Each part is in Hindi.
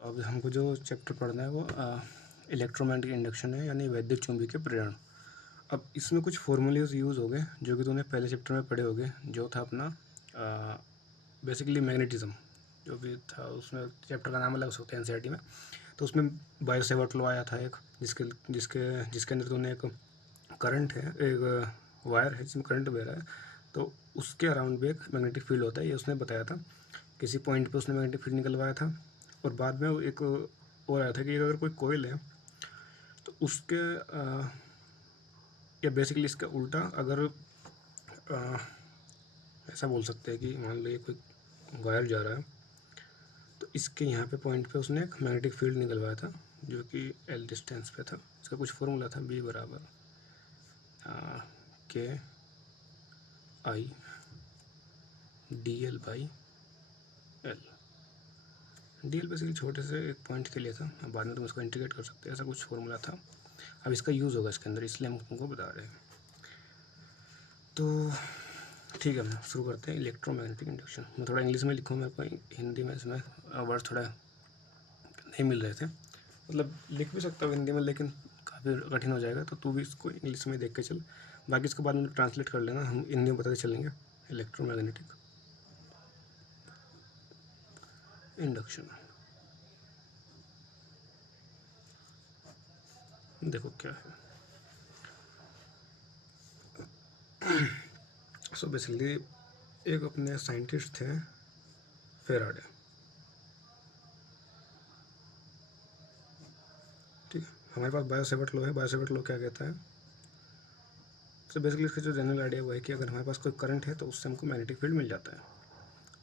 अब हमको जो चैप्टर पढ़ना है वो इलेक्ट्रोमैग्नेटिक इंडक्शन है, यानी वैद्युत चुंबकीय प्रेरण। अब इसमें कुछ फॉर्मूलेज यूज़ हो गए जो कि तूने पहले चैप्टर में पढ़े होंगे, जो था अपना बेसिकली मैग्नेटिज्म जो भी था। उसमें चैप्टर का नाम अलग हो सकता है एनसीईआरटी में। तो उसमें बायो-सेवर्ट लॉ आया था एक, जिसके जिसके जिसके अंदर तूने एक करंट है, एक वायर है जिसमें करंट बह रहा है, तो उसके अराउंड भी एक मैग्नेटिक फील्ड होता है, ये उसने बताया था। किसी पॉइंट पे उसने मैग्नेटिक फील्ड निकलवाया था। और बाद में एक और आया था कि अगर कोई कोयल है तो उसके या बेसिकली इसका उल्टा, अगर ऐसा बोल सकते हैं कि मान लो ये कोई वायर जा रहा है, तो इसके यहाँ पे पॉइंट पे उसने एक मैग्नेटिक फील्ड निकलवाया था जो कि एल डिस्टेंस पे था। इसका कुछ फॉर्मूला था, बी बराबर के I D L by L. D L basically छोटे से एक पॉइंट के लिए था, बाद में तुम इसको इंटीग्रेट कर सकते हैं, ऐसा कुछ फॉर्मूला था। अब इसका यूज़ होगा इसके अंदर, इसलिए हम तुमको बता रहे हैं। तो ठीक है, हम शुरू करते हैं इलेक्ट्रोमैग्नेटिक इंडक्शन। मैं थोड़ा इंग्लिश में लिखूँ, मेरे को हिंदी में इसमें वर्ड थोड़ा नहीं मिल रहे थे। मतलब लिख भी सकता हूँ हिंदी में, लेकिन काफ़ी कठिन हो जाएगा, तो तू भी इसको इंग्लिश में देख के चल। बाकी इसके बाद में ट्रांसलेट कर लेना, हम हिंदी में बताते चलेंगे। इलेक्ट्रोमैग्नेटिक इंडक्शन, देखो क्या है। सो बेसिकली एक अपने साइंटिस्ट थे फेराडे, ठीक है। हमारे पास बायो-सेवर्ट लॉ है। बायो-सेवर्ट लॉ क्या कहता है? तो बेसिकली इसका जो जनरल आइडिया वो है कि अगर हमारे पास कोई करंट है तो उससे हमको मैग्नेटिक फील्ड मिल जाता है,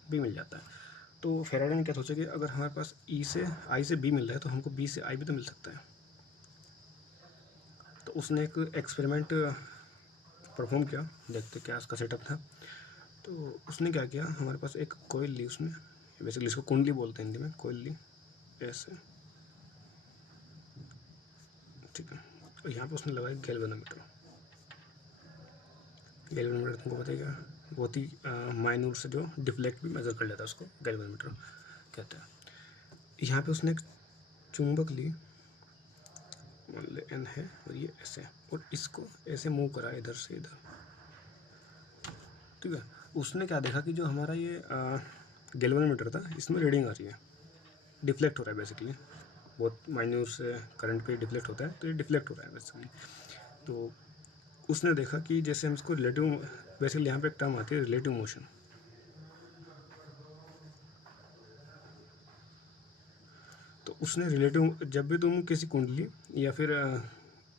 बी मिल जाता है। तो फेराडे ने क्या सोचा कि अगर हमारे पास ई से आई से बी मिल रहा है तो हमको बी से आई भी तो मिल सकता है। तो उसने एक एक्सपेरिमेंट परफॉर्म किया, देखते क्या उसका सेटअप था। तो उसने क्या किया, हमारे पास एक कोयल ली उसने, बेसिकली इसको कुंडली बोलते हैं हिंदी में, कोयल ली ऐसे, ठीक है। और यहाँ पे उसने लगाया गैल्वेनोमीटर। गैल्वेनोमीटर तुमको पता है क्या, बहुत ही माइन्यूट से जो डिफ्लेक्ट भी मेजर कर लेता है उसको गैल्वेनोमीटर कहते हैं। यहाँ पे उसने एक चुंबक ली, मान ले एन है और ये ऐसे, और इसको ऐसे मूव करा इधर से इधर, ठीक है। उसने क्या देखा कि जो हमारा ये गैल्वेनोमीटर था, इसमें रीडिंग आ रही है, डिफ्लेक्ट हो रहा है बेसिकली, बहुत माइन्यूट से करंट पे डिफ्लेक्ट होता है, तो ये डिफ्लेक्ट हो रहा है बेसिकली। तो उसने देखा कि जैसे हम इसको रिलेटिव, बेसिकली यहाँ पे एक टर्म आती है रिलेटिव मोशन। तो उसने रिलेटिव, जब भी तुम किसी कुंडली या फिर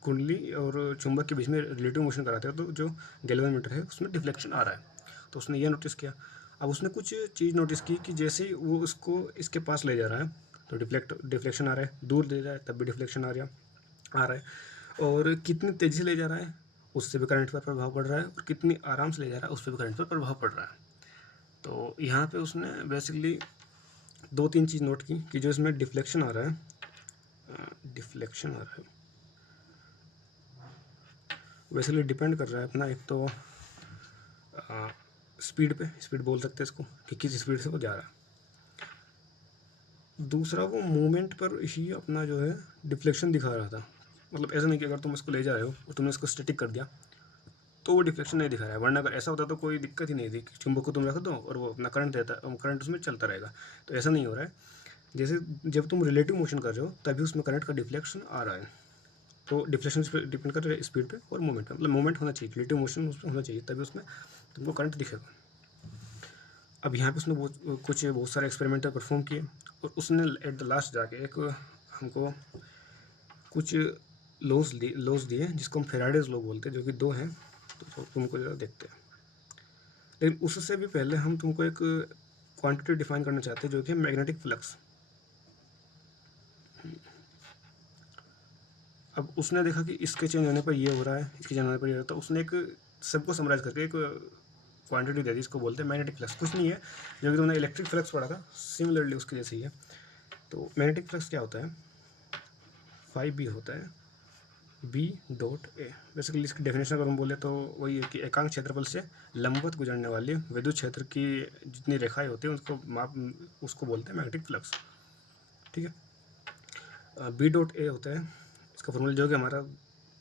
कुंडली और चुंबक के बीच में रिलेटिव मोशन कराते हो तो जो गैल्वेनोमीटर है उसमें डिफ्लेक्शन आ रहा है। तो उसने ये नोटिस किया। अब उसने कुछ चीज़ नोटिस की कि जैसे ही वो उसको इसके पास ले जा रहा है तो डिफ्लेक्शन आ रहा है, दूर ले जा रहा है तब भी डिफ्लेक्शन आ रहा है, और कितनी तेज़ी से ले जा रहा है उससे भी करंट पर प्रभाव पड़ रहा है, और कितनी आराम से ले जा रहा है उस पर भी करंट पर प्रभाव पड़ रहा है। तो यहाँ पे उसने बेसिकली दो तीन चीज़ नोट की कि जो इसमें डिफ्लेक्शन आ रहा है, बेसिकली डिपेंड कर रहा है अपना, एक तो स्पीड बोल सकते हैं इसको कि किस स्पीड से वो जा रहा है। दूसरा वो मूवमेंट पर ही अपना जो है डिफ्लेक्शन दिखा रहा था। मतलब ऐसा नहीं कि अगर तुम इसको ले जा रहे हो और तुमने इसको स्टैटिक कर दिया तो वो डिफ्लेक्शन नहीं दिखा रहा है, वरना अगर ऐसा होता तो कोई दिक्कत ही नहीं थी, चुंबक को तुम रख दो और वो अपना करंट देता, करंट उसमें चलता रहेगा। तो ऐसा नहीं हो रहा है। जैसे जब तुम रिलेटिव मोशन कर रहे हो तभी उसमें करंट का डिफ्लेक्शन आ रहा है। तो डिफ्लेक्शन पे डिपेंड कर रहा है स्पीड पे और मोमेंट पे, मतलब मोमेंट होना चाहिए, रिलेटिव मोशन उसमें होना चाहिए, तभी उसमें तुमको करंट दिखेगा। अब यहाँ पे उसने बहुत सारे एक्सपेरिमेंट परफॉर्म किए, और उसने एट द लास्ट जाके एक हमको कुछ लॉज दिए जिसको हम फेराडेज लॉ बोलते हैं, जो कि दो हैं, तो तुमको जरा देखते हैं। लेकिन उससे भी पहले हम तुमको एक क्वांटिटी डिफाइन करना चाहते हैं जो कि मैग्नेटिक फ्लक्स। अब उसने देखा कि इसके चेंज होने पर ये हो रहा है, इसके चेंज होने पर ये हो रहा है, तो उसने एक सबको समराइज करके एक क्वांटिटी दे दी, इसको बोलते हैं मैग्नेटिक फ्लक्स। कुछ नहीं है, जो कि तुमने इलेक्ट्रिक फ्लक्स पढ़ा था सिमिलरली उसके जैसे ही है। तो मैग्नेटिक फ्लक्स क्या होता है, 5B होता है, B.A। बेसिकली इसकी डेफिनेशन अगर हम बोले तो वही है कि एकांक क्षेत्रफल से लंबवत गुजरने वाली विद्युत क्षेत्र की जितनी रेखाएं होती हैं उसको बोलते हैं मैग्नेटिक फ्लक्स, ठीक है। बी डॉट ए होता है, इसका फॉर्मूला जो कि हमारा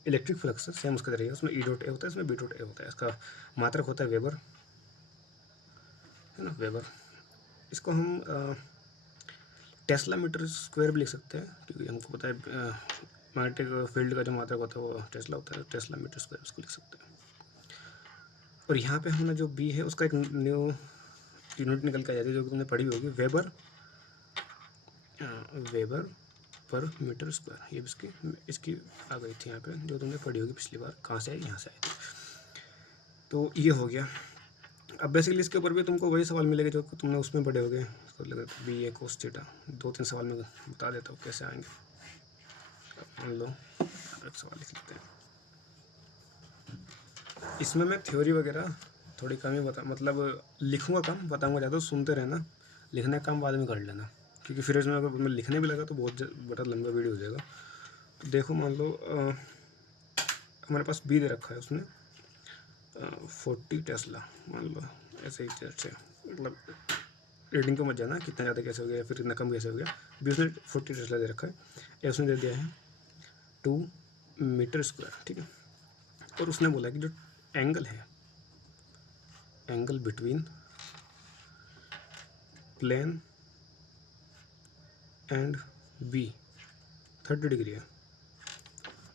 इलेक्ट्रिक फ्लक्स है सेम उसका रहेगा, उसमें ई डॉट ए होता है, इसमें बी डॉट ए होता है, इसका मात्रक होता है वेबर, है ना, वेबर। इसको हम टेस्ला मीटर स्क्वायर भी लिख सकते हैं, क्योंकि हमको पता है मैग्नेटिक फील्ड का जो मात्रक होता है वो टेस्ला होता है, टेस्ला मीटर स्क्वायर उसको लिख सकते हैं। और यहाँ पे हमने जो बी है उसका एक न्यू यूनिट निकल के आ जाती है जो कि तुमने पढ़ी होगी, weber, weber per metre square. ये इसकी इसकी आ गई थी यहाँ पे, जो तुमने पढ़ी होगी पिछली बार, कहाँ से आई, यहाँ से आई थी। तो ये हो गया। अब बेसिकली इसके ऊपर भी तुमको वही सवाल मिलेगा जो तुमने उसमें पढ़े होगे, उसको लगा बी ए कोस थीटा, 2-3 सवाल में बता देता हूँ कैसे आएंगे। मान लो एक सवाल लिख लेते हैं, इसमें मैं थ्योरी वगैरह थोड़ी कम ही मतलब लिखूंगा कम, बताऊंगा ज़्यादा, सुनते रहना, लिखने का काम बाद में कर लेना, क्योंकि फिर इसमें अगर मैं लिखने भी लगा तो बहुत बड़ा लंबा वीडियो हो जाएगा। तो देखो मान लो हमारे पास बी दे रखा है उसने 40 टेस्ला, मान लो ऐसे ही अच्छे, मतलब रीडिंग को मत जाना कितना ज़्यादा कैसे हो गया फिर कितना कम कैसे हो गया। बी उसने 40 टेस्ला दे रखा है, ए उसने दे दिया है 2 मीटर स्क्वायर, ठीक है। और उसने बोला कि जो एंगल है, angle between plane and B 30 degree है,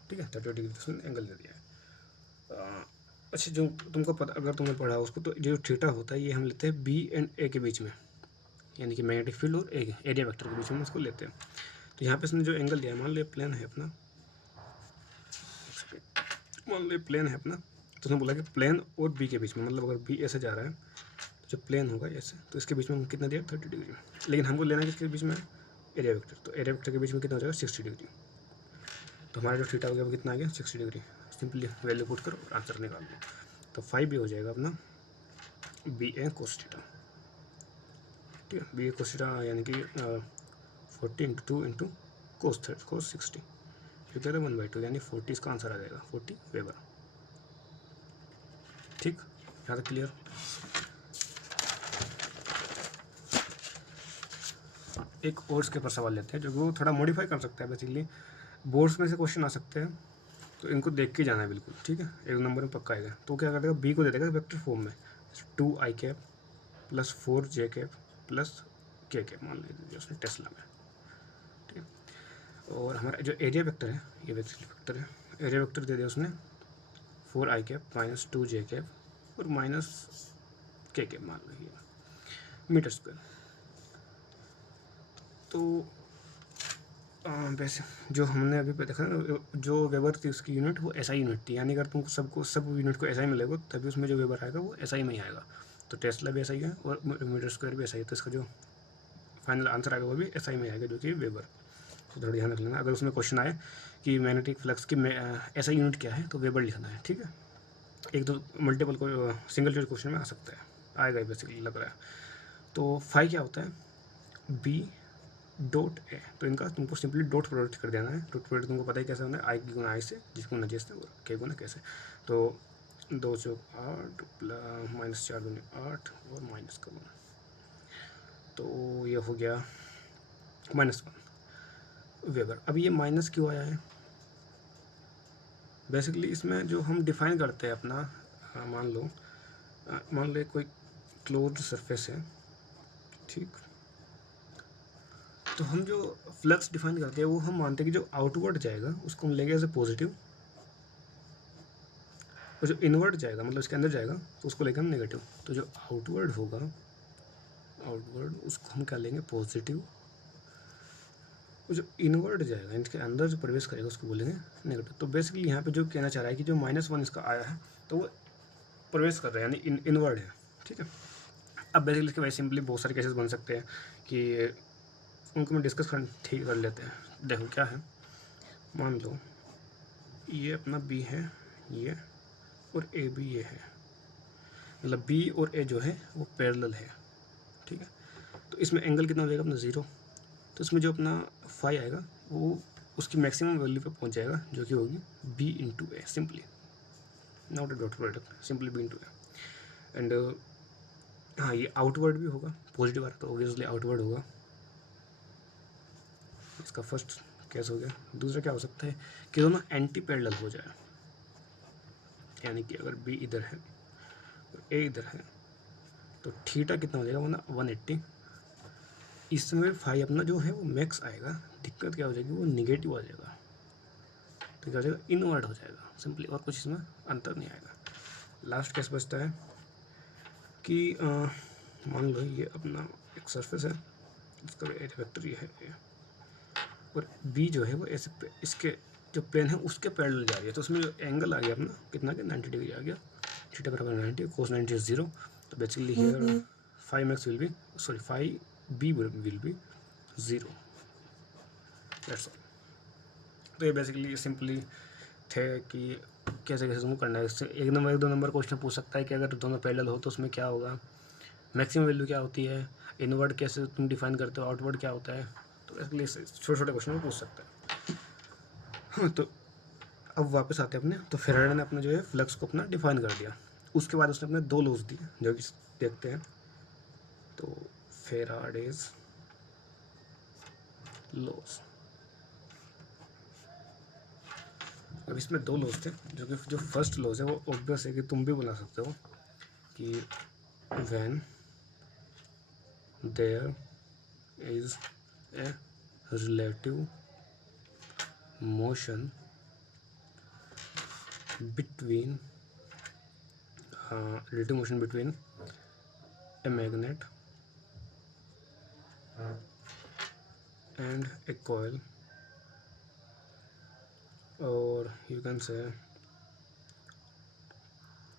ठीक है, 30 डिग्री उसने एंगल दे दिया है। अच्छा, जो तुमको पता, अगर तुमने पढ़ा उसको, तो जो थीटा होता है ये हम लेते हैं बी एंड ए के बीच में, यानी कि मैग्नेटिक फील्ड और एरिया वेक्टर के बीच में इसको लेते हैं। तो यहाँ पे इसने जो एंगल दिया है, मान लो प्लेन है अपना, मान लो प्लेन है अपना, तो उसने बोला कि प्लेन और बी के बीच में, मतलब अगर बी ऐसे जा रहा है तो जो प्लेन होगा ऐसे, तो इसके बीच में कितना दिया 30 डिग्री, लेकिन हमको लेना है किसके बीच में, एरिया वेक्टर, तो एरिया वेक्टर के बीच में कितना हो जाएगा 60 डिग्री। तो हमारा जो थीटा हो गया वो कितना आ गया 60 डिग्री, सिंपली वैल्यू पुट करो और आंसर निकाल दो। तो 5 भी हो जाएगा अपना बी ए कोस थीटा, ठीक है, बी ए कोस थीटा यानी कि 40 × 2 × कोस 60, फिर कहते हैं 1/2, यानी 40 इसका आंसर आ जाएगा, 40 वेबर, ठीक, यहाँ तक क्लियर। एक और इसके ऊपर सवाल लेते हैं जो कि वो थोड़ा मॉडिफाई कर सकता है, बेसिकली बोर्ड्स में से क्वेश्चन आ सकते हैं, तो इनको देख के जाना है बिल्कुल, ठीक है, 1 नंबर में पक्का आएगा। तो क्या कर देगा, बी को दे देगा वेक्टर फॉर्म में 2i cap plus 4j cap plus k cap, मान लीजिए उसने टेस्ला में, ठीक है। और हमारा जो एरिया वेक्टर है, ये वेक्टर है, एरिया वेक्टर दे दिया उसने 4i cap minus 2j cap और माइनस k कैप, मान लीजिए मीटर स्क्वायर। तो वैसे जो हमने अभी पे देखा ना, जो वेबर थी उसकी यूनिट वो एसआई यूनिट थी, यानी अगर तुमको सब यूनिट को एसआई मिलेगा तभी उसमें जो वेबर आएगा वो एसआई में ही आएगा। तो टेस्ला भी एसआई है और मीटर स्क्वायर भी एसआई है, तो इसका जो फाइनल आंसर आएगा वो भी एसआई में आएगा, जो कि वेबर। तो थोड़ा ध्यान रख लेना, अगर उसमें क्वेश्चन आए कि मैग्नेटिक फ्लक्स की एसआई यूनिट क्या है तो वेबर लिखना है, ठीक है। एक दो मल्टीपल को सिंगल चॉइस क्वेश्चन में आ सकता है, आएगा ही बेसिकली लग रहा है। तो फाई क्या होता है, बी डॉट ए, तो इनका तुमको सिंपली डॉट प्रोडक्ट कर देना है। डॉट प्रोडक्ट तुमको पता ही कैसे होना है, आई की गुना आई से, जिस गुना जे से और के गुना कैसे। तो 2 × 8 प्लस -4 × 8 और माइनस का गुना, तो ये हो गया -1 वेबर। अब ये माइनस क्यों आया है, बेसिकली इसमें जो हम डिफाइन करते हैं अपना, मान लो कोई क्लोज्ड सरफेस है, ठीक, तो हम जो फ्लक्स डिफाइन करते हैं वो हम मानते हैं कि जो आउटवर्ड जाएगा उसको हम लेंगे एज ए पॉजिटिव, और जो इनवर्ड जाएगा मतलब इसके अंदर जाएगा तो उसको लेंगे हम नेगेटिव। तो जो आउटवर्ड होगा, आउटवर्ड उसको हम क्या लेंगे पॉजिटिव, और जो इनवर्ड जाएगा इसके अंदर जो प्रवेश करेगा उसको बोलेंगे नेगेटिव। तो बेसिकली यहाँ पे जो कहना चाह रहा है कि जो -1 इसका आया है तो वो प्रवेश कर रहा है, यानी इनवर्ड है, ठीक है। अब बेसिकली इसके वैसे सिंपली बहुत सारे केसेस बन सकते हैं कि उनको मैं डिस्कस कर लेते हैं। देखो क्या है, मान लो ये अपना बी है ये, और ए भी ये है, मतलब बी और ए जो है वो पैरेलल है, ठीक है। तो इसमें एंगल कितना हो जाएगा अपना 0, तो इसमें जो अपना फाई आएगा वो उसकी मैक्सिमम वैल्यू पे पहुंच जाएगा, जो कि होगी B into A, simply not a dot product, simply B into A. And हाँ, ये आउटवर्ड भी होगा, पॉजिटिव आ रहा तो ऑब्वियसली आउटवर्ड होगा, इसका फर्स्ट केस हो गया। दूसरा क्या हो सकता है कि दोनों एंटी पैरेलल हो जाए, यानी कि अगर बी इधर है और ए इधर है तो थीटा कितना हो जाएगा, वरना 180। इसमें फाई अपना जो है वो मैक्स आएगा। दिक्कत क्या हो जाएगी, वो निगेटिव आ जाएगा, तो क्या हो जाएगा, इनवर्ट हो जाएगा सिंपली, और कुछ इसमें अंतर नहीं आएगा। लास्ट केस बचता है कि मान लो ये अपना एक सरफेस है, इसका एरिया वेक्टर ये है ए, और बी जो है वो ऐसे इसके जो प्लेन है उसके पैरेलल जा रही है, तो उसमें जो एंगल आ गया अपना कितना कि 90 डिग्री आ गया। थीटा बराबर 90, कोस 90 इज 0, तो basically here phi max will be, sorry phi B will be 0। That's all. तो ये बेसिकली सिंपली थे कि कैसे कैसे तुमको करना है। इससे एक दो नंबर क्वेश्चन पूछ सकता है कि अगर दोनों पैरेलल हो तो उसमें क्या होगा, मैक्सिमम वैल्यू क्या होती है, इनवर्ड कैसे तुम डिफाइन करते हो, आउटवर्ड क्या होता है। तो बेसिकली छोटे छोटे क्वेश्चन में पूछ सकता है। हाँ, तो अब वापस आते हैं अपने, तो फेराडे ने अपना जो है फ्लक्स को अपना डिफाइन कर दिया। उसके बाद उसने अपने दो लॉज दिए जो कि देखते हैं। तो फेराडेज लॉज, अब इसमें दो लॉज थे, जो फर्स्ट लॉज है वो ऑब्वियस है कि तुम भी बना सकते हो कि when there is a relative motion between relative motion between a magnet and a coil, or you can say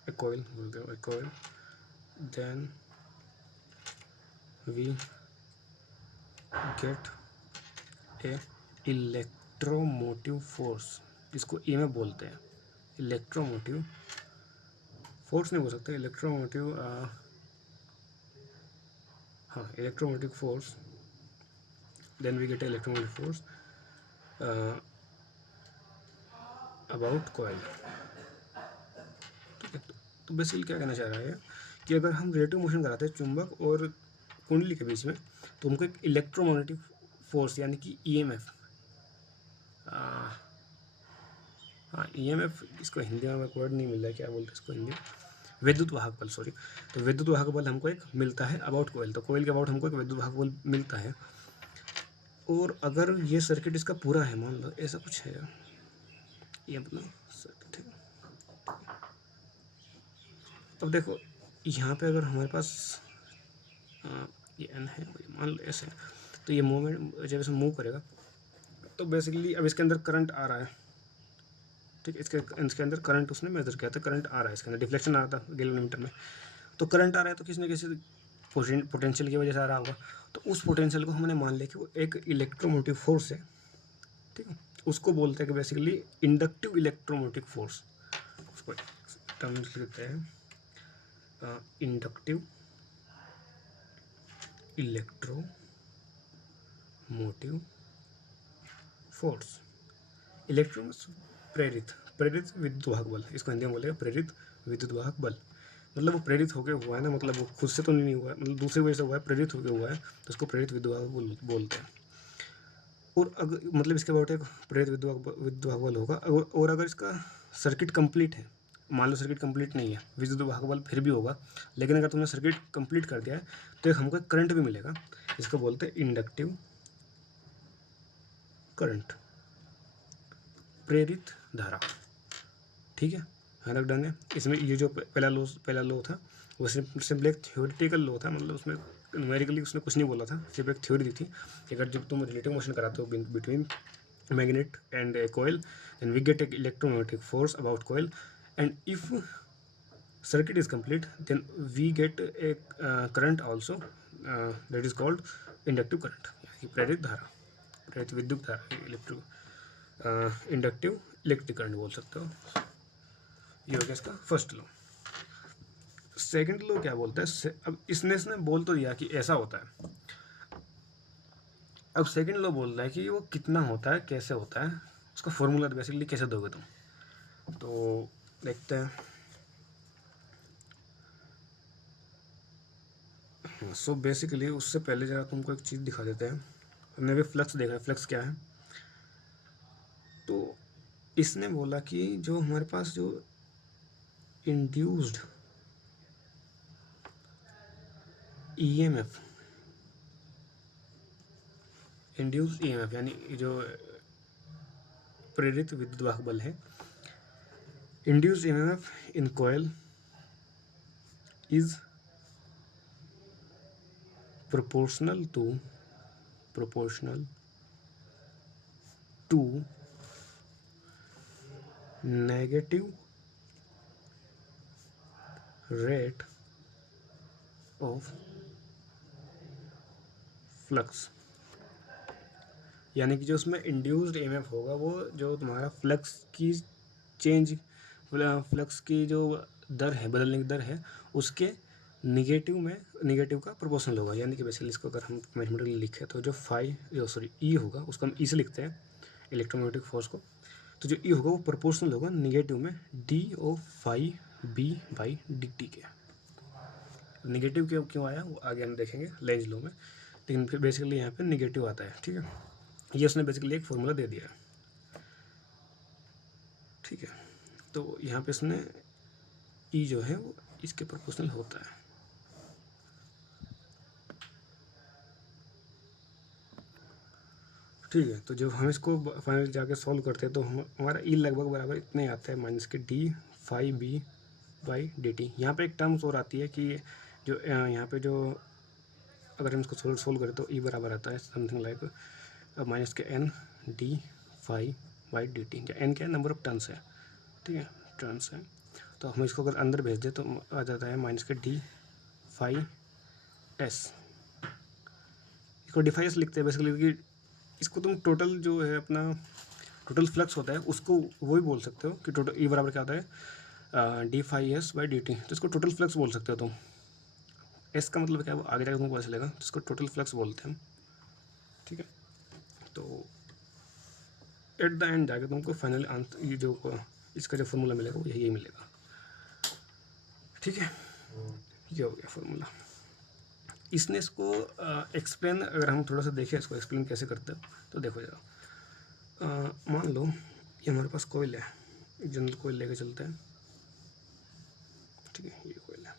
a coil, then we get a electromotive force। इसको ई में बोलते हैं, इलेक्ट्रोमोटिव फोर्स नहीं बोल सकते, इलेक्ट्रोमोटिव, हाँ electromotive force, then we get a electromotive force about coil. ठीक है, तो बेसिकली क्या कहना चाह रहा है कि अगर हम रिलेटिव मोशन कराते हैं चुंबक और कुंडली के बीच में, तो हमको एक इलेक्ट्रोमैग्नेटिक फोर्स यानी कि ईएमएफ, हाँ ईएमएफ, इसको हिंदी में वर्ड नहीं मिल रहा है, क्या बोलते हैं इसको हिंदी में, विद्युत वाहक बल, सॉरी। तो विद्युत वाहक बल हमको एक मिलता है अबाउट कोयल, तो कोयल के अबाउट हमको एक विद्युत वाहक बल मिलता है। और अगर ये सर्किट इसका पूरा है, मान लो ऐसा कुछ है, ये अपना सर्किट है। अब देखो यहाँ पे अगर हमारे पास ये एन है, मान लो ऐसे, तो ये मूवमेंट जब इसमें मूव करेगा तो बेसिकली अब इसके अंदर करंट आ रहा है। ठीक है, इसके अंदर करंट उसने मेजर किया था, करंट आ रहा है इसके अंदर, डिफ्लेक्शन आ रहा था गैलोमीटर में, तो करंट आ रहा है, तो किसी न किसी पोटेंशियल की वजह से आ रहा होगा। तो उस पोटेंशियल को हमने मान लिया कि वो एक इलेक्ट्रोमोटिव फोर्स है। ठीक है, उसको बोलते हैं कि बेसिकली इंडक्टिव इलेक्ट्रोमोटिव फोर्स, उसको टर्म लिख देते हैं इंडक्टिव इलेक्ट्रोमोटिव फोर्स। इलेक्ट्रो प्रेरित, प्रेरित विद्युत वाहक बल, इसको हिंदी में बोलेगा प्रेरित विद्युत वाहक बल। मतलब वो प्रेरित होकर हुआ है ना, मतलब वो खुद से तो नहीं हुआ है, मतलब दूसरी वजह से हुआ है, प्रेरित होकर हुआ है, तो उसको प्रेरित विद्युत वाहक बल बोलते हैं। और अगर मतलब इसके बाद एक प्रेरित विद्युत वाहक बल होगा, और अगर इसका सर्किट कंप्लीट है, मान लो सर्किट कंप्लीट नहीं है, विद्युत वाहक बल फिर भी होगा, लेकिन अगर तुमने सर्किट कंप्लीट कर दिया है तो एक हमको करंट भी मिलेगा, इसको बोलते हैं इंडक्टिव करंट, प्रेरित धारा। ठीक है, यहाँ तक डन है। इसमें ये जो पहला लो था वो सिंपल एक थ्योरेटिकल लो था, मतलब उसमें न्यूमेरिकली उसने कुछ नहीं बोला था, सिर्फ एक थ्योरी दी थी कि अगर जब तुम रिलेटिव मोशन कराते हो between magnet and a coil, then we get a electromagnetic force about coil, and if circuit is complete then we get a current also, that is called inductive current, प्रेरित धारा, प्रेरित विद्युत धारा, इंडक्टिव इलेक्ट्रिक करंट बोल सकते हो। ये हो गया इसका फर्स्ट लॉ। सेकंड लॉ क्या बोलता है, अब इसने बोल तो दिया कि ऐसा होता है, अब सेकंड लॉ बोल रहा है कि वो कितना होता है, कैसे होता है, उसका फॉर्मूला बेसिकली कैसे दोगे तुम, तो देखते हैं। सो बेसिकली उससे पहले जरा तुमको एक चीज़ दिखा देते हैं। हमने अभी फ्लक्स देखा है, फ्लक्स क्या है, तो इसने बोला कि जो हमारे पास जो इंड्यूस्ड ईएमएफ यानी जो प्रेरित विद्युत वाहक बल है, induced EMF in coil is proportional to negative rate of flux। यानी कि जो उसमें इंड्यूस्ड ईएमएफ होगा वो जो तुम्हारा फ्लक्स की जो दर है, बदलने की दर है, उसके निगेटिव का प्रोपोर्शनल होगा। यानी कि बेसिकली इसको अगर हम मैथमेटिकली लिखें तो जो ई होगा उसको हम ई से लिखते हैं इलेक्ट्रोमैग्नेटिक फोर्स को, तो जो ई होगा वो प्रोपोर्शनल होगा निगेटिव में D O phi B by D T के। निगेटिव क्यों आया वो आगे हम देखेंगे लेंज लॉ में, लेकिन फिर बेसिकली यहाँ पे निगेटिव आता है। ठीक है, ये उसने बेसिकली एक फॉर्मूला दे दिया। ठीक है, तो यहाँ पे इसने ई जो है वो इसके प्रोपोर्शनल होता है। ठीक है, तो जब हम इसको फाइनल जाके सॉल्व करते हैं तो हमारा ई लगभग बराबर इतने आता है minus K D phi B by D T. यहाँ पर एक टर्म्स और आती है कि जो यहाँ पे जो अगर हम इसको सोल्व करें तो ई बराबर आता है something like minus K N D phi by D T. N क्या है, नंबर ऑफ टर्न्स है। ठीक है, टर्न्स है, तो हम इसको अगर अंदर भेज दें तो आ जाता है minus K D phi S. इसको डी फाई एस लिखते हैं बेसिकली क्योंकि इसको तुम टोटल जो है अपना टोटल फ्लक्स होता है उसको वही बोल सकते हो कि टोटल ई बराबर क्या होता है D phi S by D T. तो इसको टोटल फ्लक्स बोल सकते हो तुम। एस का मतलब क्या है वो आगे जाकर तुमको पता चलेगा, तो इसको टोटल फ्लक्स बोलते हैं। ठीक है, तो एट द एंड जाके तुमको फाइनल आंसर ये जो इसका जो फॉर्मूला मिलेगा वो यही मिलेगा। ठीक है, ये हो गया फॉर्मूला। इसने इसको एक्सप्लेन, अगर हम थोड़ा सा देखें इसको एक्सप्लेन कैसे करते हैं तो देखो जरा, मान लो ये हमारे पास कोयल है, एक जनरल कोयल लेके चलते हैं। ठीक है, ये कोयल है।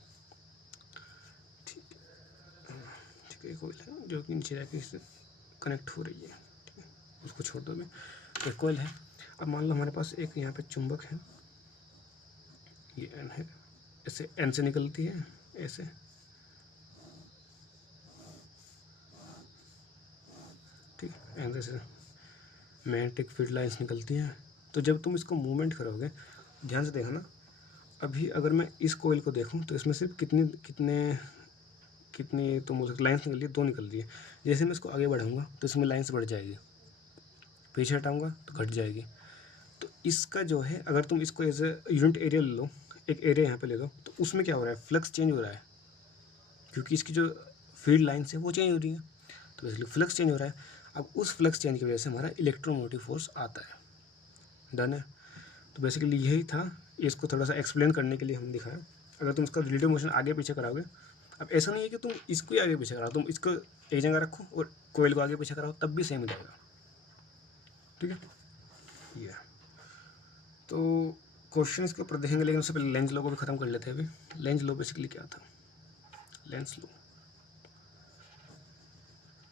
ठीक है, ये कोयल है जो कि नीचे जाके इससे कनेक्ट हो रही है। ठीक है, उसको छोड़ दो मैं, तो कोयल है। अब मान लो हमारे पास एक यहाँ पे चुंबक है, ये एन है, ऐसे एन से निकलती है ऐसे, ठीक है, एन से मैग्नेटिक फील्ड लाइन्स निकलती हैं। तो जब तुम इसको मूवमेंट करोगे, ध्यान से देखना, अभी अगर मैं इस कोयल को देखूं तो इसमें सिर्फ कितनी तो मुझे लाइन्स निकल रही है, 2 निकल रही है। जैसे मैं इसको आगे बढ़ाऊंगा तो इसमें लाइन्स बढ़ जाएगी, पीछे हटाऊंगा तो घट जाएगी। तो इसका जो है, अगर तुम इसको एज ए यूनिट एरिया ले लो, एक एरिया यहाँ पे ले लो, तो उसमें क्या हो रहा है, फ्लक्स चेंज हो रहा है क्योंकि इसकी जो फील्ड लाइन्स है वो चेंज हो रही है, तो बेसिकली फ्लक्स चेंज हो रहा है। अब उस फ्लक्स चेंज की वजह से हमारा इलेक्ट्रोमोटिव फोर्स आता है। डन है, तो बेसिकली यही था, इसको थोड़ा सा एक्सप्लेन करने के लिए हम दिखाया। अगर तुम इसका रिलेटिव मोशन आगे पीछे कराओगे, अब ऐसा नहीं है कि तुम इसको ही आगे पीछे कराओ, तुम इसको एक जगह रखो और कोयल को आगे पीछे कराओ तब भी सेम रहेगा। ठीक है, ये तो क्वेश्चन इसके ऊपर देखेंगे, लेकिन उससे पहले लेंज लॉ को भी ख़त्म कर लेते हैं। अभी लेंज लॉ बेसिकली क्या था, लेंज लॉ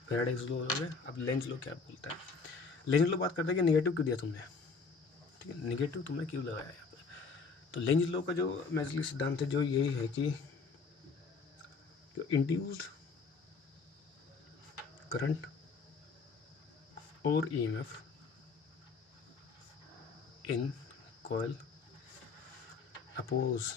फैराडेज लॉ हो गया। अब लेंज लॉ क्या बोलता है, लेंज लॉ बात करता है कि नेगेटिव क्यों दिया तुमने। ठीक है, नेगेटिव तुमने क्यों लगाया यहाँ पे। तो लेंज लॉ का जो बेसिकली सिद्धांत है जो यही है कि जो इंड्यूस्ड करंट और EMF in coil oppose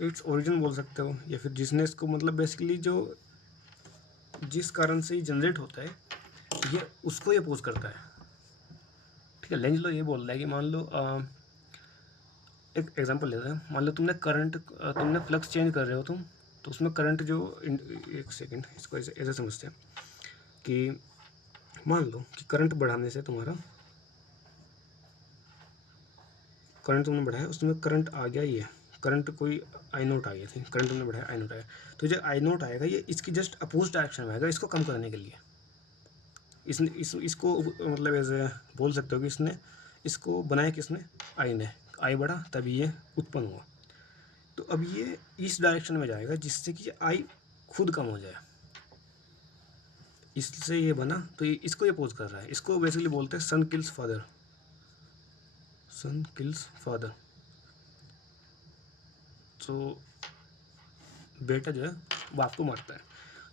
its origin बोल सकते हो, या फिर जिसने इसको मतलब बेसिकली जो जिस कारण से ये जनरेट होता है ये उसको ये अपोज करता है। ठीक है, लेंज लॉ ये बोल रहा है कि मान लो एक एग्जांपल लेते हैं, मान लो तुमने फ्लक्स चेंज कर रहे हो तुम, तो उसमें करंट जो एक सेकेंड इसको ऐसे समझते हैं कि मान लो कि करंट बढ़ाने से तुम्हारा करंट तुमने बढ़ाया, उसमें करंट आ गया ये करंट कोई आई नोट आई थी, करंट हमने बढ़ाया आई नोट आया, तो जो आई नोट आएगा ये इसकी जस्ट अपोज डायरेक्शन में आएगा, इसको कम करने के लिए। इसको मतलब ऐसे बोल सकते हो कि इसने इसको बनाया किसने, आई ने, आई बढ़ा तभी ये उत्पन्न हुआ। तो अब ये इस डायरेक्शन में जाएगा जिससे कि आई खुद कम हो जाए, इससे ये बना, तो ये इसको ये अपोज कर रहा है। इसको बेसिकली बोलते हैं सन किल्स फादर, सन किल्स फादर। तो बेटा जो है बाप को मारता है,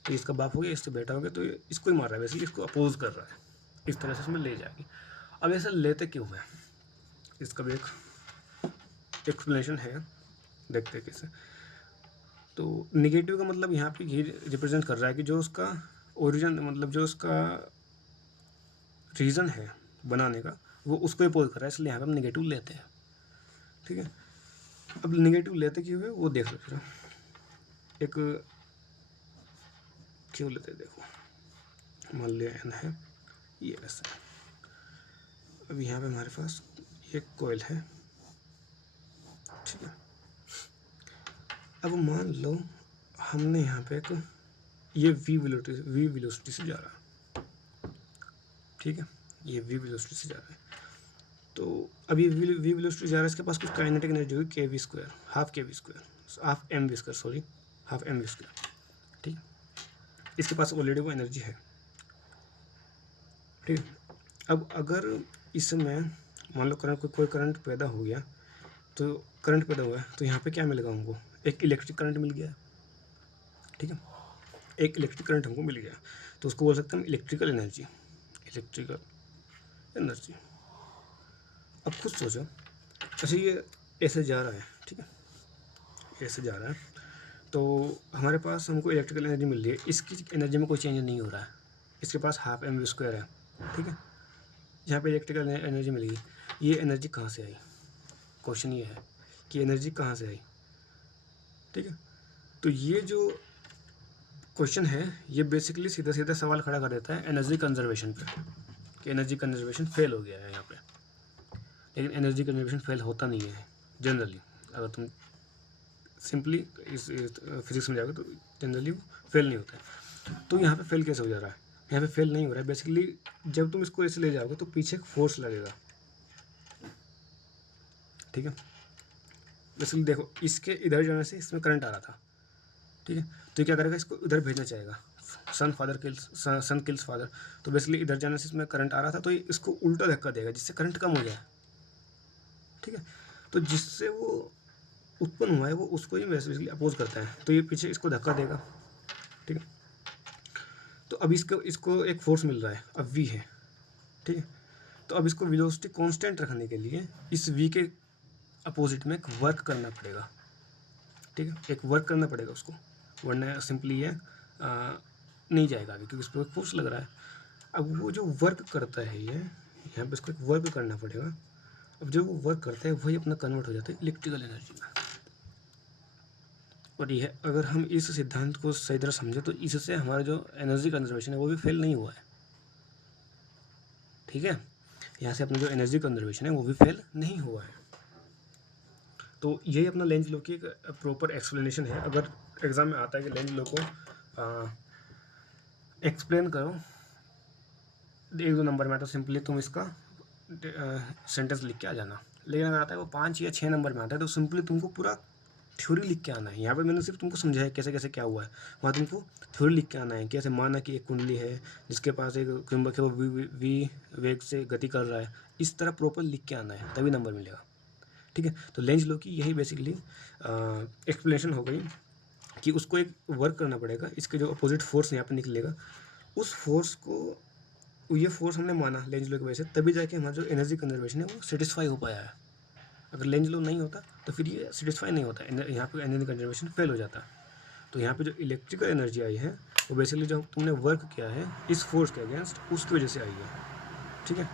तो इसका बाप हो गया, इससे बेटा हो गया, तो ये इसको ही मार रहा है, बेसिकली इसको अपोज कर रहा है। इस तरह से इसमें ले जाएगी। अब ऐसा लेते क्यों है, इसका भी एक एक्सप्लेनेशन है, देखते हैं कैसे। तो निगेटिव का मतलब यहाँ पे ये रिप्रेजेंट कर रहा है कि जो उसका ओरिजिन, मतलब जो उसका रीज़न है बनाने का, वो उसको अपोज कर रहा है, इसलिए यहाँ पे हम निगेटिव लेते हैं। ठीक है, अब निगेटिव लेते क्यों है वो देख लो फिर। एक क्यों लेते हैं देखो, मान लिया एन है, ये ऐसा है। अब यहाँ पे हमारे पास एक कॉइल है, ठीक है। अब मान लो हमने यहाँ पे एक ये वी वेलोसिटी से जा रहा है, ठीक है, ये वी वेलोसिटी से जा रहा है। तो अब ये वी वेलोसिटी जा रहा है, इसके पास कुछ काइनेटिक एनर्जी होगी K V square, half K V square, half M V square, sorry half M V square, ठीक। इसके पास ऑलरेडी वो एनर्जी है, ठीक। अब अगर इसमें मान लो करंट, कोई करंट पैदा हो गया, तो करंट पैदा हुआ है, तो यहाँ पे क्या मिलेगा हमको, एक इलेक्ट्रिक करंट मिल गया, ठीक है, एक इलेक्ट्रिक करंट हमको मिल गया, तो उसको बोल सकते हैं इलेक्ट्रिकल एनर्जी, इलेक्ट्रिकल एनर्जी। अब खुद सोचो, अच्छा ये ऐसे जा रहा है, ठीक है, ऐसे जा रहा है, तो हमारे पास हमको इलेक्ट्रिकल एनर्जी मिल रही है, इसकी एनर्जी में कोई चेंज नहीं हो रहा है, इसके पास हाफ एम वी स्क्वायर है, ठीक है। यहाँ पे इलेक्ट्रिकल एनर्जी मिलेगी, ये एनर्जी कहाँ से आई, क्वेश्चन ये है कि एनर्जी कहाँ से आई, ठीक है। तो ये जो क्वेश्चन है ये बेसिकली सीधा सीधा सवाल खड़ा कर देता है एनर्जी कंजर्वेशन पे, कि एनर्जी कंजर्वेशन फेल हो गया है यहाँ पे। लेकिन एनर्जी कंजर्वेशन फेल होता नहीं है जनरली, अगर तुम सिंपली इस फिजिक्स में जाओगे तो जनरली वो फेल नहीं होता है। तो यहाँ पे फेल कैसे हो जा रहा है, यहाँ पे फेल नहीं हो रहा है, बेसिकली जब तुम इसको ऐसे ले जाओगे तो पीछे एक फोर्स लगेगा, ठीक है। बेसिकली देखो, इसके इधर जाने से इसमें करंट आ रहा था, ठीक है, तो क्या करेगा, इसको इधर भेजना चाहेगा, सन किल्स फादर, तो बेसिकली इधर जाने से इसमें करंट आ रहा था, तो ये इसको उल्टा धक्का देगा जिससे करंट कम हो जाए, ठीक है। तो जिससे वो उत्पन्न हुआ है वो उसको ही बेसिकली अपोज करता है, तो ये पीछे इसको धक्का देगा, ठीक है। तो अब इसको एक फोर्स मिल रहा है, अब वी है, ठीक है। तो अब इसको वेलोसिटी कांस्टेंट रखने के लिए इस वी के अपोजिट में एक वर्क करना पड़ेगा, ठीक है, एक वर्क करना पड़ेगा उसको, वरना सिंपली ये नहीं जाएगा आगे, क्योंकि इस पर फोर्स लग रहा है। अब वो जो वर्क करता है ये, यहाँ पे इसको एक वर्क करना पड़ेगा। अब जो वो वर्क करता है वही अपना कन्वर्ट हो जाता है इलेक्ट्रिकल एनर्जी में। और ये अगर हम इस सिद्धांत को सही तरह समझे तो इससे हमारा जो एनर्जी कंजर्वेशन है वो भी फेल नहीं हुआ है, ठीक है। यहाँ से अपना जो एनर्जी कंजर्वेशन है वो भी फेल नहीं हुआ है। तो यही अपना लेंज लॉ की एक प्रॉपर एक्सप्लेनेशन है। अगर एग्ज़ाम में आता है कि लेंज लॉ को एक्सप्लेन करो 1-2 नंबर में, तो सिंपली तुम इसका सेंटेंस लिख के आ जाना। लेकिन अगर आता है वो 5 या 6 नंबर में आता है तो सिंपली तुमको पूरा थ्योरी लिख के आना है। यहाँ पर मैंने सिर्फ तुमको समझाया कैसे कैसे क्या हुआ है, वहाँ तुमको थ्योरी लिख के आना है। कैसे माना कि एक कुंडली है जिसके पास एक चुंबक है, वो वी वेग से गति कर रहा है, इस तरह प्रॉपर लिख के आना है, तभी नंबर मिलेगा, ठीक है। तो लेंज लॉ की यही बेसिकली एक्सप्लेनेशन हो गई कि उसको एक वर्क करना पड़ेगा, इसके जो अपोजिट फोर्स यहाँ पर निकलेगा, उस फोर्स को, ये फोर्स हमने माना लेंज लॉ की वजह से, तभी जाके हमारा जो एनर्जी कंजर्वेशन है वो सेटिस्फाई हो पाया है। अगर लेंज लॉ नहीं होता तो फिर ये सेटिस्फाई नहीं होता, यहाँ पे एनर्जी कंजर्वेशन फेल हो जाता। तो यहाँ पे जो इलेक्ट्रिकल एनर्जी आई है वो बेसिकली जो तुमने वर्क किया है इस फोर्स के अगेंस्ट, उसकी वजह से आई है, ठीक है।